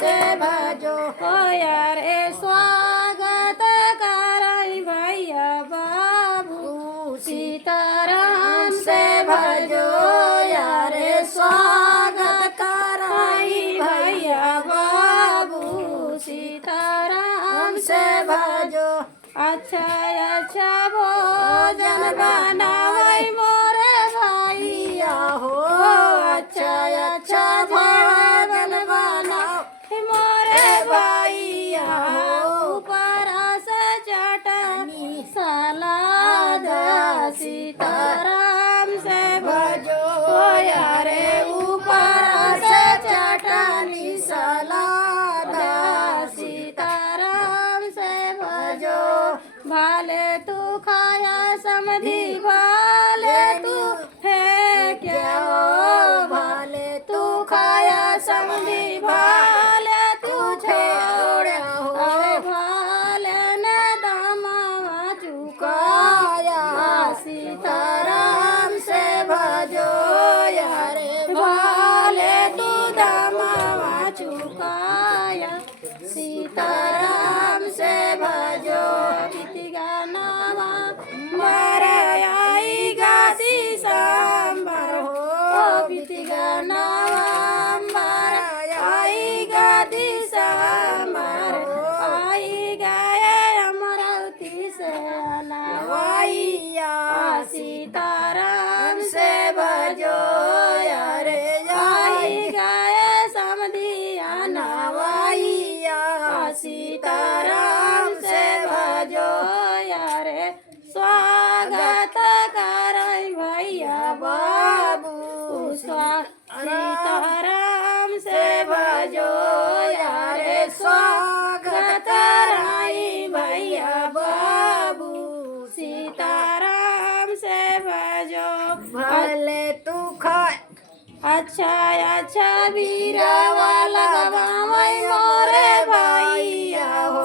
से भजो हो यारे स्वागत कराई भैया बाबू सीताराम से भजो यारे स्वागत कराई भैया बाबू सीताराम से भजो अच्छा अच्छा भोजन बनावई मोरे भैया हो अच्छा अच्छा भोजन बनाओ मोरे भैया ऊपर से चटनी सलाद सीताराम से भजो यारे ऊपर से चटनी सलाद सीताराम से भजो भाले तू खाया समधि भाले तू है क्या हो भाले तू खाया समधि भाले तू छोड़ा हो भाले ने दामा चुकाया सीताराम से भजो यारे भाले तू दामा चुकाया सीताराम से भजो गीतिगा नामा आई गादी सांबर हो गीतिगा नामा आई गादी सांबर आई गाए अमरावती से नवाइया सीताराम से भजो यारे आई गाए समधिया नवाइया सीताराम से भजो यारे स्वागत कराई भैया बाबू सीताराम से भजो यारे स्वागत कराई भैया बाबू सीताराम से भजो भले तू खाए अच्छा अच्छा वीरा वाला गावई मोरे भैया हो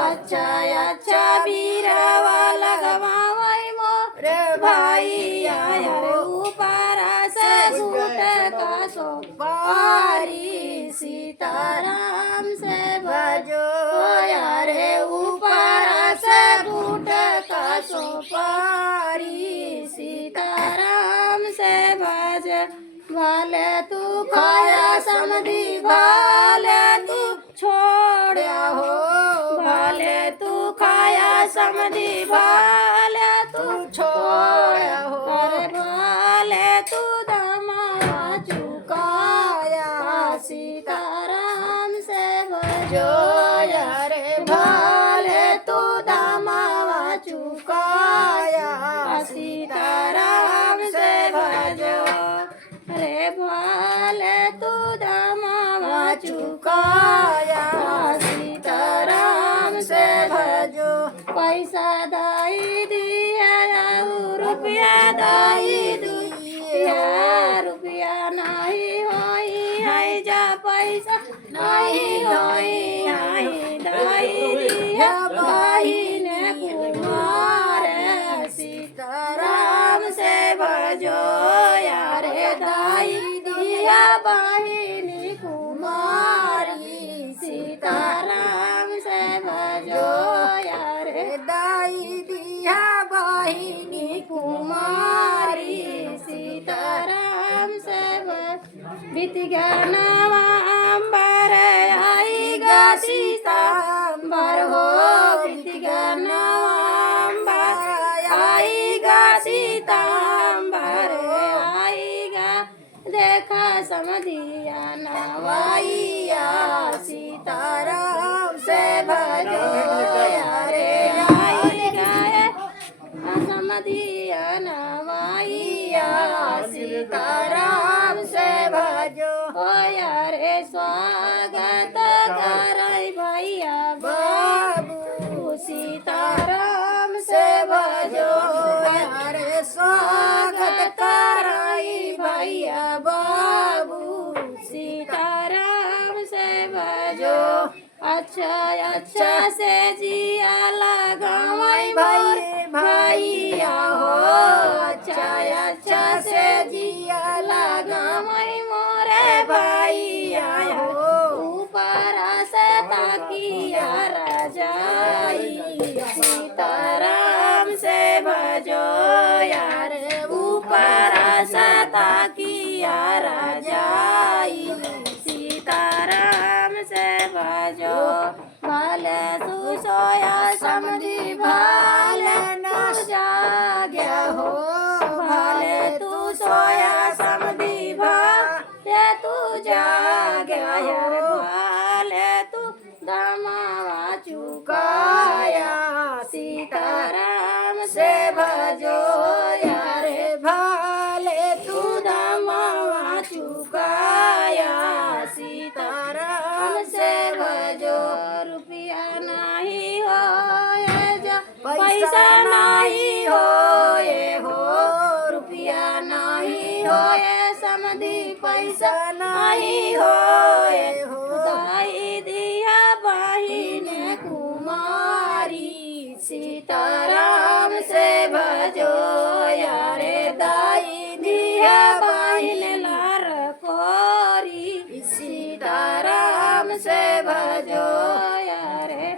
अच्छा अच्छा वीरा वाला गावई मोरे भैया यारे ऊपर से घूट का सोपारी सीताराम से भजो यारे ऊपर से घूट का सोपारी सीताराम से भज भाले तू खाया समधि भाले तू छोड़ा हो भाले तू खाया समधि भाले तू छोड़ा हो अरे भाले तू दमा चुकाया सीताराम से भजो यारे भाले तू दमा चुकाया सीताराम से भजो रे भाले तू दमा चुकाया सीताराम से भजो पैसा दाई दिया रुपया दाई दिया रुपया नहीं होई है जा पैसा नहीं होई है दाई दिया भाई ने कुमार सीताराम से भजो यारे दाई दिया बहिनी कुमारी सीताराम से भजो यारे दाई दिया बहिनी कुमारी सीताराम से बीत गया नवंबर आएगा सितंबर हो बीत गया नवंबर आएगा सितंबर आएगा देखा समधिया नवाइया सीताराम से भजो यारे आएगा समधिया नवाइया सीताराम से भजो हो यारे स्वागत कराई भैया बाबू सीताराम से भजो यारे स्वागत कराई भैया बाबू सीताराम से भजो अच्छा अच्छा से जिया लगावई भैया हो अच्छा अच्छा से जिया लगावई मोरे भैया हो ऊपर किया राजाई सीताराम से भजो यार ऊपर सता किया राजाई सीताराम से भजो भले तू सोया समझी भले तू जाग्या हो भले तू सोया समझी भले तू जाग्या यार भले तू दमावा चुकाया सीताराम से भजो यार भले तू दमावा चुकाया सीताराम से भजो रुपया नहीं हो जा पैसा नहीं हो रुपया नहीं हो समधी पैसा नहीं हो दाई दिया बहिन कुमारी सीताराम से भजो यारे दाई दिया बहिन लार कोरी सीताराम से भजो यारे